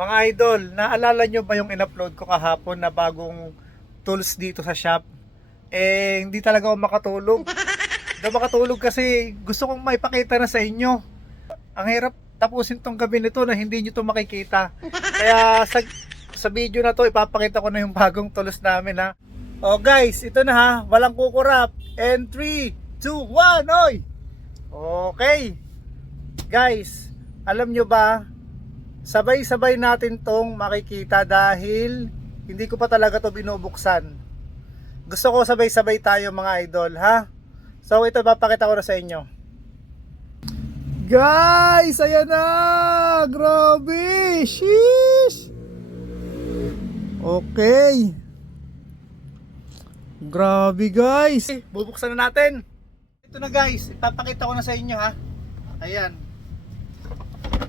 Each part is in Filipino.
Mga idol, naalala nyo ba yung in-upload ko kahapon na bagong tools dito sa shop? Hindi talaga ako makatulog. Hindi ako makatulog kasi gusto kong maipakita na sa inyo. Ang hirap tapusin tong gabi nito na hindi nyo to makikita. Kaya sa video na to, ipapakita ko na yung bagong tools namin ha. Oh guys, ito na ha. Walang kukurap. And 3, 2, 1, oy! Okay. Guys, alam nyo ba, sabay-sabay natin tong makikita dahil hindi ko pa talaga to binubuksan. Gusto ko sabay-sabay tayo mga idol ha. So ito papakita ko na sa inyo. Guys, ayan na! Grabe! Sheesh! Okay. Grabe guys. Bubuksan na natin. Ito na guys, ipapakita ko na sa inyo ha. Ayan.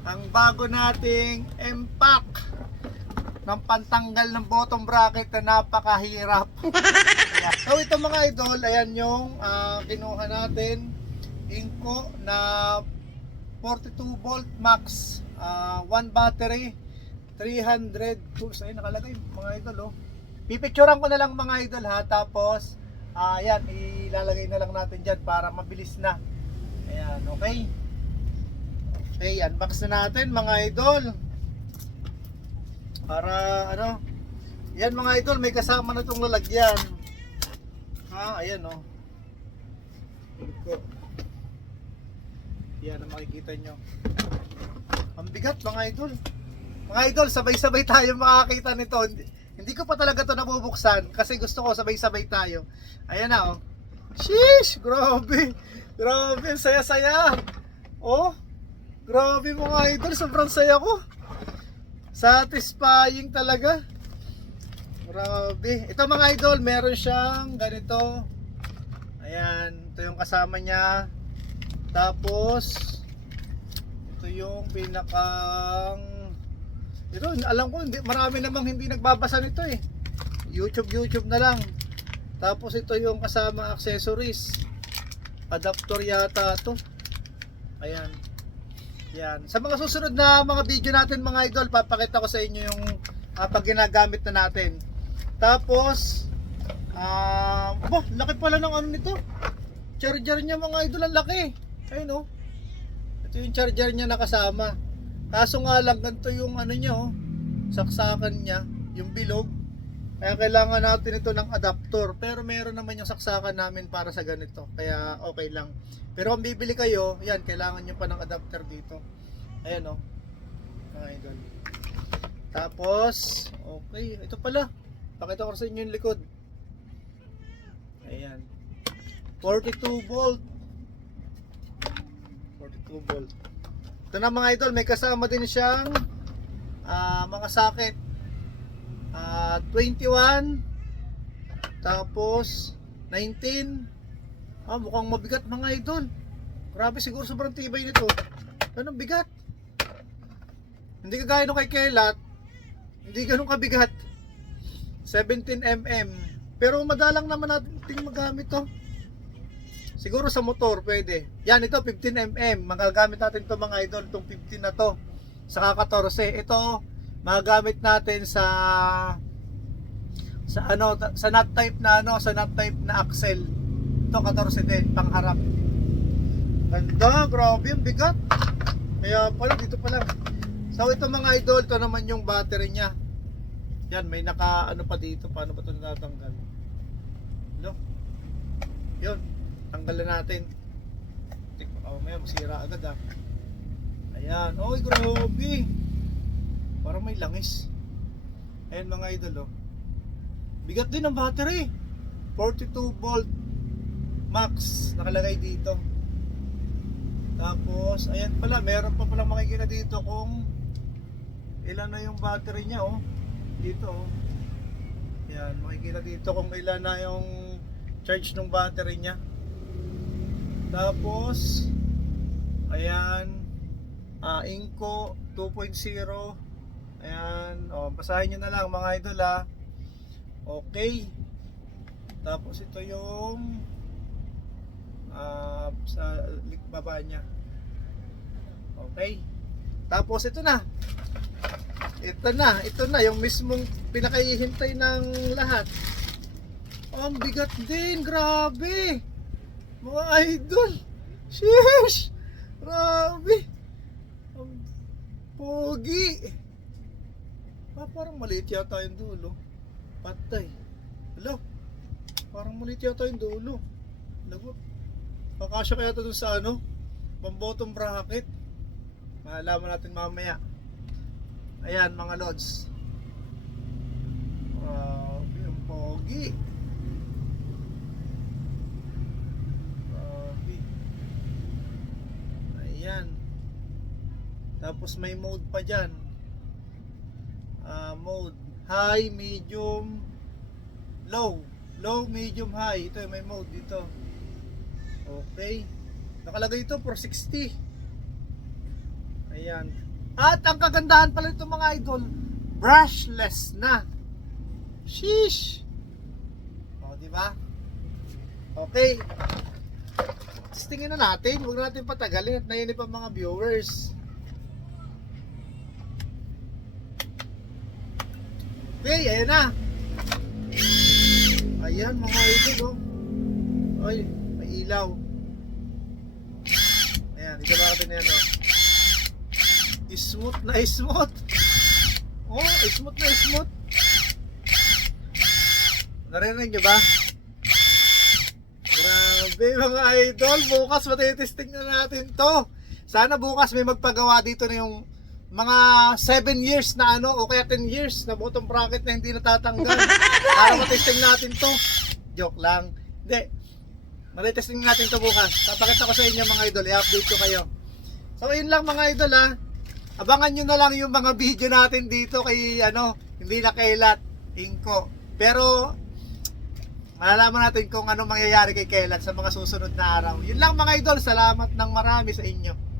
Ang bago nating impact ng pantanggal ng bottom bracket na napakahirap. Ayan. So ito mga idol, ayan yung kinuha natin. Inco na 42 volt max, 1 battery, 300 tools. Ayun nakalagay mga idol oh. Pipicturean ko na lang mga idol ha. Tapos ayan, ilalagay na lang natin dyan para mabilis na. Ayan, okay. Okay, unbox na natin mga idol. Para ano, yan mga idol, may kasama na itong lalagyan. Ayan o. Yan ang makikita nyo. Ang bigat mga idol. Mga idol, sabay-sabay tayo makakita nito. Hindi ko pa talaga ito nabubuksan kasi gusto ko sabay-sabay tayo. Ayan na o. Sheesh, grabe. Grabe, saya-saya. Oh, grabe mga idol, sobrang saya ko. Satisfying talaga. Grabe. Ito mga idol, meron siyang ganito. Ayan, ito yung kasama niya. Tapos ito yung pinakang ito, alam ko marami namang hindi nagbabasa nito eh. YouTube na lang. Tapos ito yung kasama accessories. Adapter yata to. Ayan. Yan. Sa mga susunod na mga video natin mga idol, papakita ko sa inyo yung pag ginagamit na natin. Tapos laki pala ng ano nito. Charger niya mga idol, ang laki. Ayun oh. Ito yung charger niya nakasama. Kaso nga lang ganito yung ano niya oh. Saksakan niya, yung bilog. Kaya kailangan natin ito ng adapter. Pero meron naman yung saksakan namin para sa ganito. Kaya okay lang. Pero kung bibili kayo, yan, kailangan nyo pa ng adapter dito. Ayan o. Mga idol. Tapos, okay. Ito pala. Pakita ko sa inyo yung likod. Ayan. 42 volt. 42 volt. Ito na mga idol, may kasama din siyang mga socket. 21. Tapos, 19. Mukhang mabigat mga idol. Grabe, siguro sobrang tibay nito. Anong bigat? Hindi kagaya nung kay Kelat. Hindi ganun kabigat. 17mm. Pero madalang naman natin magamit to. Siguro sa motor pwede. Yan, ito 15mm. Magagamit natin to mga idol. Itong 15 na to. Saka 14. Ito, magagamit natin sa ano, sa nut type na ano, sa nut type na axle. Ito 14 din, pangharap. Ganda, grabe yung bigat. Kaya pala, dito pa lang. So ito mga idol, ito naman yung battery nya. Yan, may naka ano pa dito. Paano ba ito natatanggal? No? Yun, tanggalan natin. May masira agad ah. Ayan, oy grabe. Parang may langis. Ayan mga idol oh. Bigat din ang battery. 42 volt max nakalagay dito. Tapos ayan pala, meron pa palang makikita dito kung ilan na yung battery nya oh. Dito oh. Ayan, makikita dito kung ilan na yung charge ng battery nya. Tapos ayan, Inco 2.0. Ayan, oh, basahin nyo na lang mga idol ha. Okay. Tapos ito yung sa baba niya. Okay. Tapos ito na. ito na, yung mismong pinakahihintay ng lahat. Ang bigat din, grabe. Mga idol. Sheesh! Grabe. Ang pogi. Parang maliit yata yung dulo. Patay. Hello? Parang maliit yata yung dulo. Lagot. Kakasya kaya ito dun sa ano? Pang-bottom bracket. Malalaman natin mamaya. Ayan mga lods. Ang pogi. Grabe. Ayan. Tapos may mode pa dyan. Mode. High, medium, low. Low, medium, high. Ito may mode dito. Okay. Nakalagay ito for 60. Ayan. At ang kagandahan pala ito mga idol, brushless na. Sheesh. O, di ba? Okay. Testingin na natin. Huwag natin patagalin at nainip ang mga viewers. Okay, ayan na. Ayan mga idol, oh. Ay, may ilaw. Ayan, ito ba natin yan, oh. Smooth na smooth. Oh, smooth na smooth. Narinig nyo ba? Grabe mga idol. Bukas matitesting na natin to. Sana bukas may magpagawa dito na yung mga 7 years na ano o kaya 10 years na bottom bracket na hindi natatanggal. Para matesting natin to. Joke lang. Hindi. Matitesting natin to bukas. Papakita ko sa inyo mga idol. I-update ko kayo. So yun lang mga idol ha. Abangan nyo na lang yung mga video natin dito kay ano, hindi na kay Lat, Inko. Pero malalaman natin kung ano mangyayari kay Kelat sa mga susunod na araw. Yun lang mga idol, salamat ng marami sa inyo.